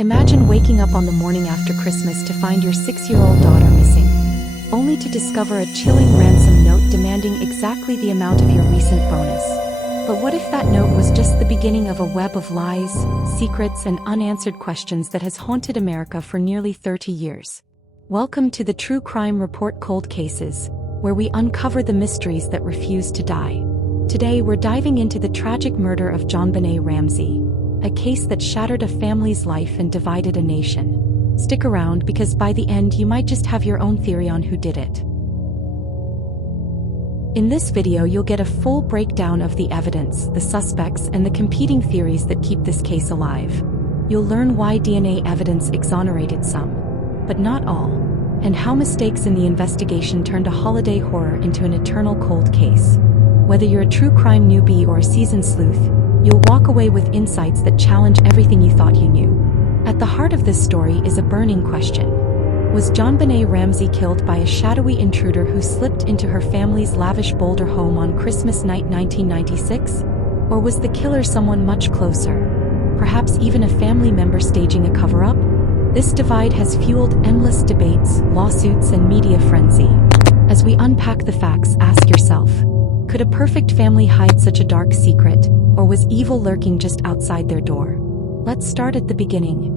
Imagine waking up on the morning after Christmas to find your 6-year-old daughter missing, only to discover a chilling ransom note demanding exactly the amount of your recent bonus. But what if that note was just the beginning of a web of lies, secrets, and unanswered questions that has haunted America for nearly 30 years? Welcome to the True Crime Report Cold Cases, where we uncover the mysteries that refuse to die. Today we're diving into the tragic murder of JonBenét Ramsey, a case that shattered a family's life and divided a nation. Stick around because by the end you might just have your own theory on who did it. In this video you'll get a full breakdown of the evidence, the suspects, and the competing theories that keep this case alive. You'll learn why DNA evidence exonerated some, but not all, and how mistakes in the investigation turned a holiday horror into an eternal cold case. Whether you're a true crime newbie or a seasoned sleuth, you'll walk away with insights that challenge everything you thought you knew. At the heart of this story is a burning question. Was JonBenét Ramsey killed by a shadowy intruder who slipped into her family's lavish Boulder home on Christmas night 1996? Or was the killer someone much closer? Perhaps even a family member staging a cover-up? This divide has fueled endless debates, lawsuits, and media frenzy. As we unpack the facts, ask yourself, could a perfect family hide such a dark secret, or was evil lurking just outside their door? Let's start at the beginning.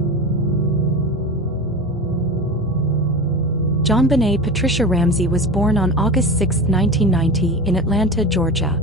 JonBenét Patricia Ramsey was born on August 6, 1990 in Atlanta, Georgia,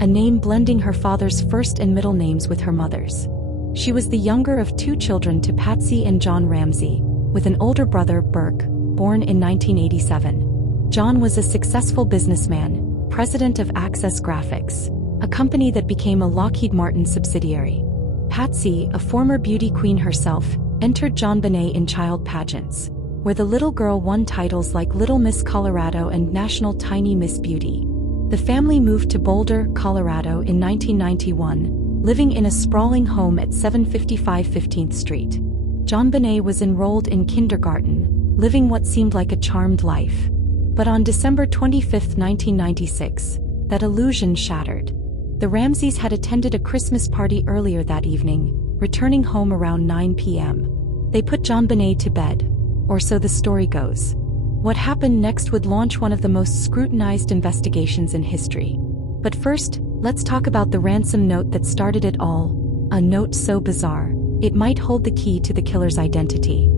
a name blending her father's first and middle names with her mother's. She was the younger of 2 children to Patsy and John Ramsey, with an older brother, Burke, born in 1987. John was a successful businessman, president of Access Graphics, a company that became a Lockheed Martin subsidiary. Patsy, a former beauty queen herself, entered JonBenét in child pageants, where the little girl won titles like Little Miss Colorado and National Tiny Miss Beauty. The family moved to Boulder, Colorado in 1991, living in a sprawling home at 755 15th Street. JonBenét was enrolled in kindergarten, living what seemed like a charmed life. But on December 25, 1996, that illusion shattered. The Ramseys had attended a Christmas party earlier that evening, returning home around 9 p.m. They put JonBenét to bed, or so the story goes. What happened next would launch one of the most scrutinized investigations in history. But first, let's talk about the ransom note that started it all, a note so bizarre, it might hold the key to the killer's identity.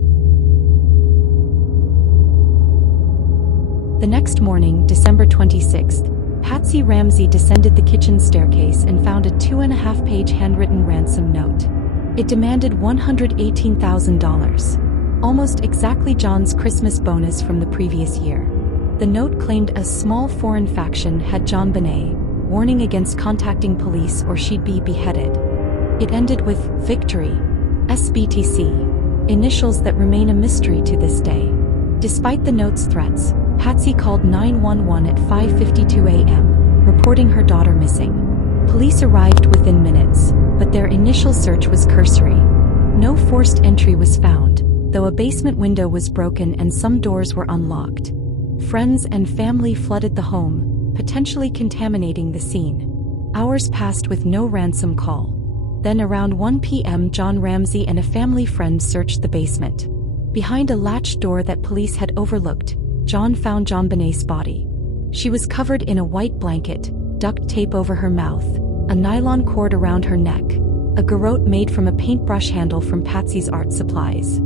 The next morning, December 26th, Patsy Ramsey descended the kitchen staircase and found a 2.5-page handwritten ransom note. It demanded $118,000, almost exactly John's Christmas bonus from the previous year. The note claimed a small foreign faction had JonBenét, warning against contacting police or she'd be beheaded. It ended with Victory, SBTC, initials that remain a mystery to this day. Despite the note's threats, Patsy called 911 at 5:52 a.m., reporting her daughter missing. Police arrived within minutes, but their initial search was cursory. No forced entry was found, though a basement window was broken and some doors were unlocked. Friends and family flooded the home, potentially contaminating the scene. Hours passed with no ransom call. Then around 1 p.m. John Ramsey and a family friend searched the basement. Behind a latched door that police had overlooked, John found JonBenét's body. She was covered in a white blanket, duct tape over her mouth, a nylon cord around her neck, a garrote made from a paintbrush handle from Patsy's art supplies.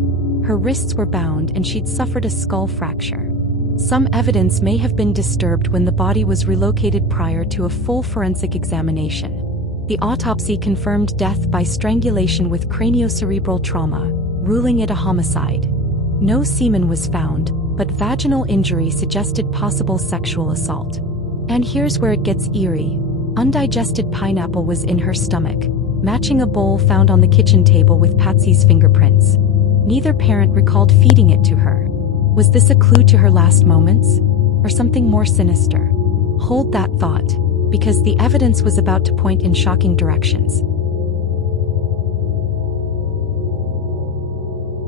Her wrists were bound and she'd suffered a skull fracture. Some evidence may have been disturbed when the body was relocated prior to a full forensic examination. The autopsy confirmed death by strangulation with craniocerebral trauma, ruling it a homicide. No semen was found, but vaginal injury suggested possible sexual assault. And here's where it gets eerie. Undigested pineapple was in her stomach, matching a bowl found on the kitchen table with Patsy's fingerprints. Neither parent recalled feeding it to her. Was this a clue to her last moments? Or something more sinister? Hold that thought, because the evidence was about to point in shocking directions.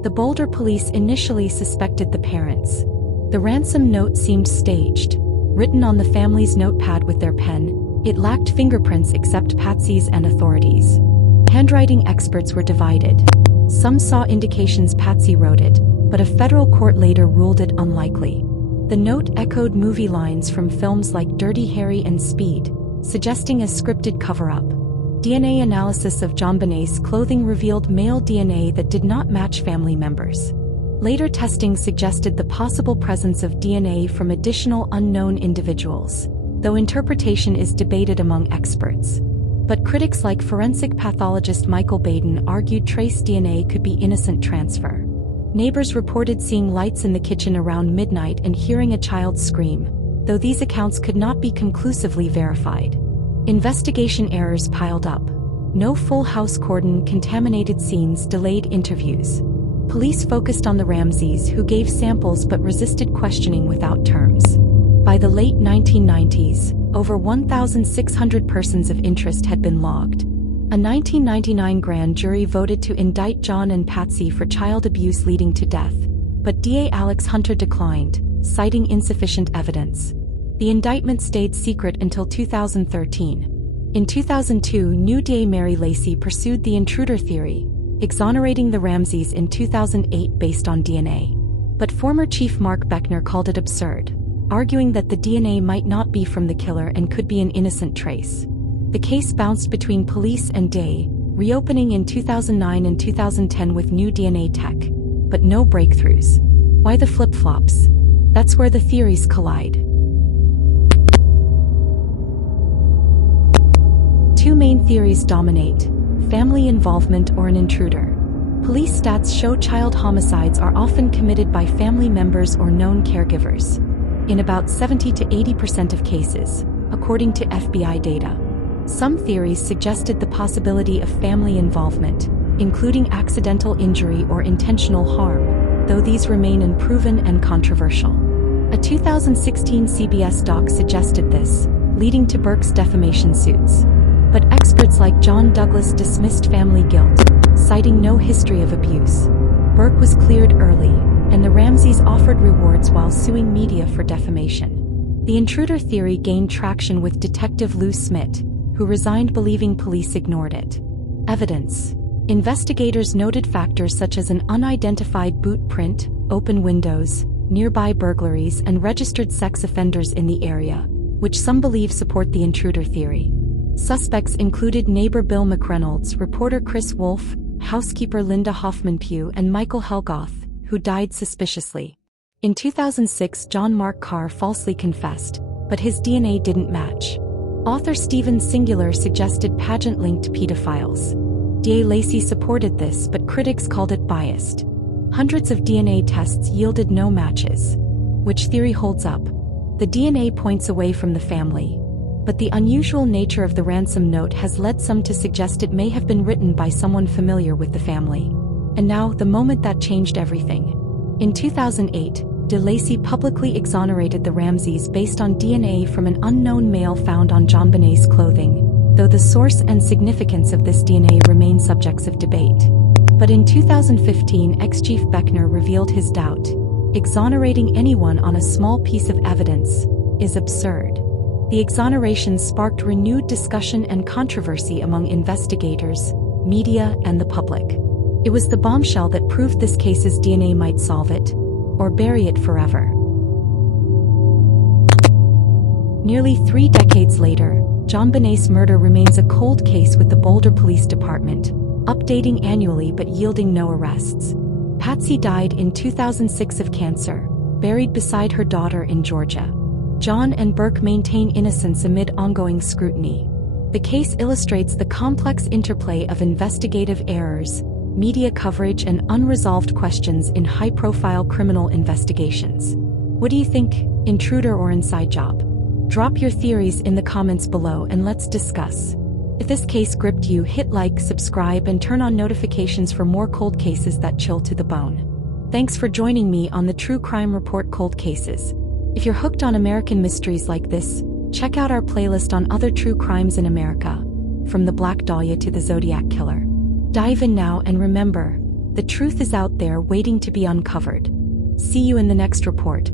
The Boulder police initially suspected the parents. The ransom note seemed staged, written on the family's notepad with their pen. It lacked fingerprints except Patsy's and authorities. Handwriting experts were divided. Some saw indications Patsy wrote it, but a federal court later ruled it unlikely. The note echoed movie lines from films like Dirty Harry and Speed, suggesting a scripted cover-up. DNA analysis of JonBenét's clothing revealed male DNA that did not match family members. Later testing suggested the possible presence of DNA from additional unknown individuals, though interpretation is debated among experts. But critics like forensic pathologist Michael Baden argued trace DNA could be innocent transfer. Neighbors reported seeing lights in the kitchen around midnight and hearing a child scream, though these accounts could not be conclusively verified. Investigation errors piled up. No full house cordon, contaminated scenes delayed interviews. Police focused on the Ramseys, who gave samples but resisted questioning without terms. By the late 1990s, over 1,600 persons of interest had been logged. A 1999 grand jury voted to indict John and Patsy for child abuse leading to death, but DA Alex Hunter declined, citing insufficient evidence. The indictment stayed secret until 2013. In 2002, new DA Mary Lacey pursued the intruder theory, exonerating the Ramseys in 2008 based on DNA. But former Chief Mark Beckner called it absurd, arguing that the DNA might not be from the killer and could be an innocent trace. The case bounced between police and DA, reopening in 2009 and 2010 with new DNA tech, but no breakthroughs. Why the flip-flops? That's where the theories collide. Two main theories dominate: family involvement or an intruder. Police stats show child homicides are often committed by family members or known caregivers, in about 70 to 80% of cases, according to FBI data. Some theories suggested the possibility of family involvement, including accidental injury or intentional harm, though these remain unproven and controversial. A 2016 CBS doc suggested this, leading to Burke's defamation suits. But experts like John Douglas dismissed family guilt, citing no history of abuse. Burke was cleared early, and the Ramseys offered rewards while suing media for defamation. The intruder theory gained traction with Detective Lou Smith, who resigned believing police ignored it. Evidence. Investigators noted factors such as an unidentified boot print, open windows, nearby burglaries, and registered sex offenders in the area, which some believe support the intruder theory. Suspects included neighbor Bill McReynolds, reporter Chris Wolfe, housekeeper Linda Hoffman-Pugh, and Michael Helgoth, who died suspiciously. In 2006, John Mark Carr falsely confessed, but his DNA didn't match. Author Stephen Singular suggested pageant-linked pedophiles. DA Lacey supported this, but critics called it biased. Hundreds of DNA tests yielded no matches. Which theory holds up? The DNA points away from the family, but the unusual nature of the ransom note has led some to suggest it may have been written by someone familiar with the family. And now, the moment that changed everything. In 2008, DA Lacey publicly exonerated the Ramseys based on DNA from an unknown male found on JonBenét's clothing, though the source and significance of this DNA remain subjects of debate. But in 2015, ex-Chief Beckner revealed his doubt. Exonerating anyone on a small piece of evidence is absurd. The exoneration sparked renewed discussion and controversy among investigators, media, and the public. It was the bombshell that proved this case's DNA might solve it, or bury it forever. Nearly 3 decades later, JonBenét's murder remains a cold case with the Boulder Police Department, updating annually but yielding no arrests. Patsy died in 2006 of cancer, buried beside her daughter in Georgia. John and Burke maintain innocence amid ongoing scrutiny. The case illustrates the complex interplay of investigative errors, media coverage, and unresolved questions in high-profile criminal investigations. What do you think, intruder or inside job? Drop your theories in the comments below and let's discuss. If this case gripped you, hit like, subscribe, and turn on notifications for more cold cases that chill to the bone. Thanks for joining me on the True Crime Report Cold Cases. If you're hooked on American mysteries like this, check out our playlist on other true crimes in America, from the Black Dahlia to the Zodiac Killer. Dive in now and remember, the truth is out there waiting to be uncovered. See you in the next report.